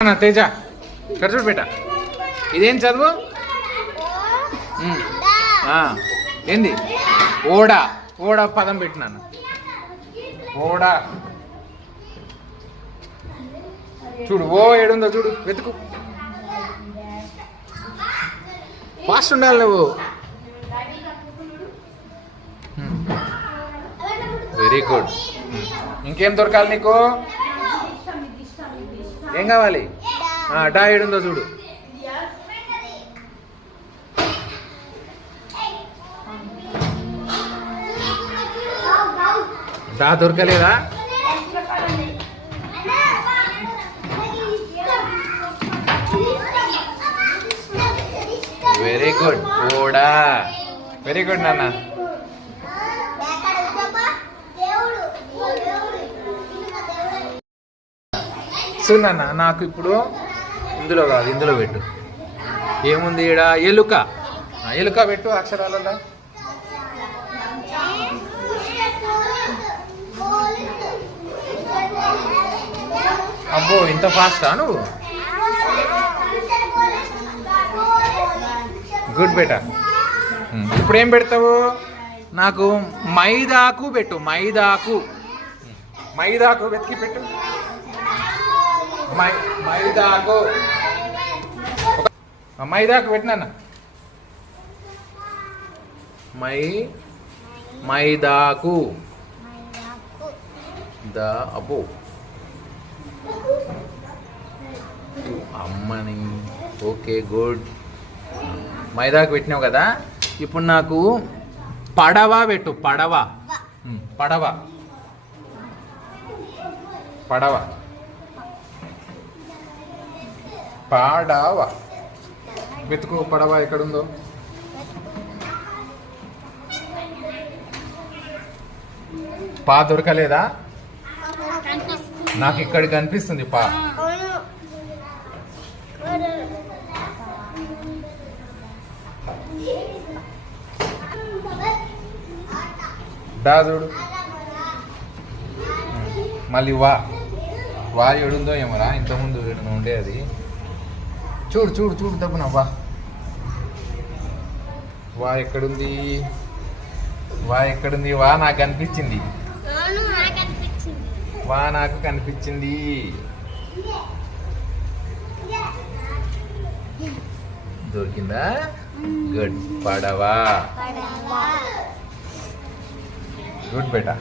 తేజ ఇక్కడ చూడు బేట, ఇదేం చదువు? ఏంది? ఓడా. ఓడా పదం పెట్టినాను. ఓడా చూడు, ఓ ఏడుందో చూడు, వెతుకు. ఫాస్ట్ ఉండాలి నువ్వు. Very good. ఇంకేం దొరకాలి నీకు? ఏం కావాలి? డా ఏడుందో చూడు. డా దొరకలేదా? Very good. ఓడా. వెరీ గుడ్ నాన్న. చూడన్నా, నాకు ఇప్పుడు ఇందులో కాదు, ఇందులో పెట్టు. ఏముంది ఈడ? ఎలుక. ఎలుక పెట్టు అక్షరాలలో. అబ్బో, ఇంత ఫాస్టా నువ్వు? గుడ్ బేటా. ఇప్పుడు ఏం పెడతావు? నాకు మైదాకు పెట్టు. మైదాకు. మైదాకు వెతికి పెట్టు. మైదాకు. మైదాకు పెట్టినా. మైదాకు. అబ్బో అమ్మని. Okay, good. మైదాకు పెట్టినావు కదా. ఇప్పుడు నాకు పడవ పెట్టు. పడవ. పడవ. పడవ. పడవ వెతుకు. పడవ ఎక్కడుందో? పా దొరకలేదా? నాకు ఇక్కడికి కనిపిస్తుంది పా. డా చూడు. మళ్ళీ వా. వా ఏడుందో ఏమరా? ఇంతకుముందు ఏడుందో ఉండే అది. చూడు చూడు చూడు తప్పున. వా. వా ఎక్కడుంది? వా ఎక్కడుంది? వా నాకు కనిపించింది. వా నాకు కనిపించింది. దొరికిందా? గుడ్. పడవా. గుడ్ బేటా.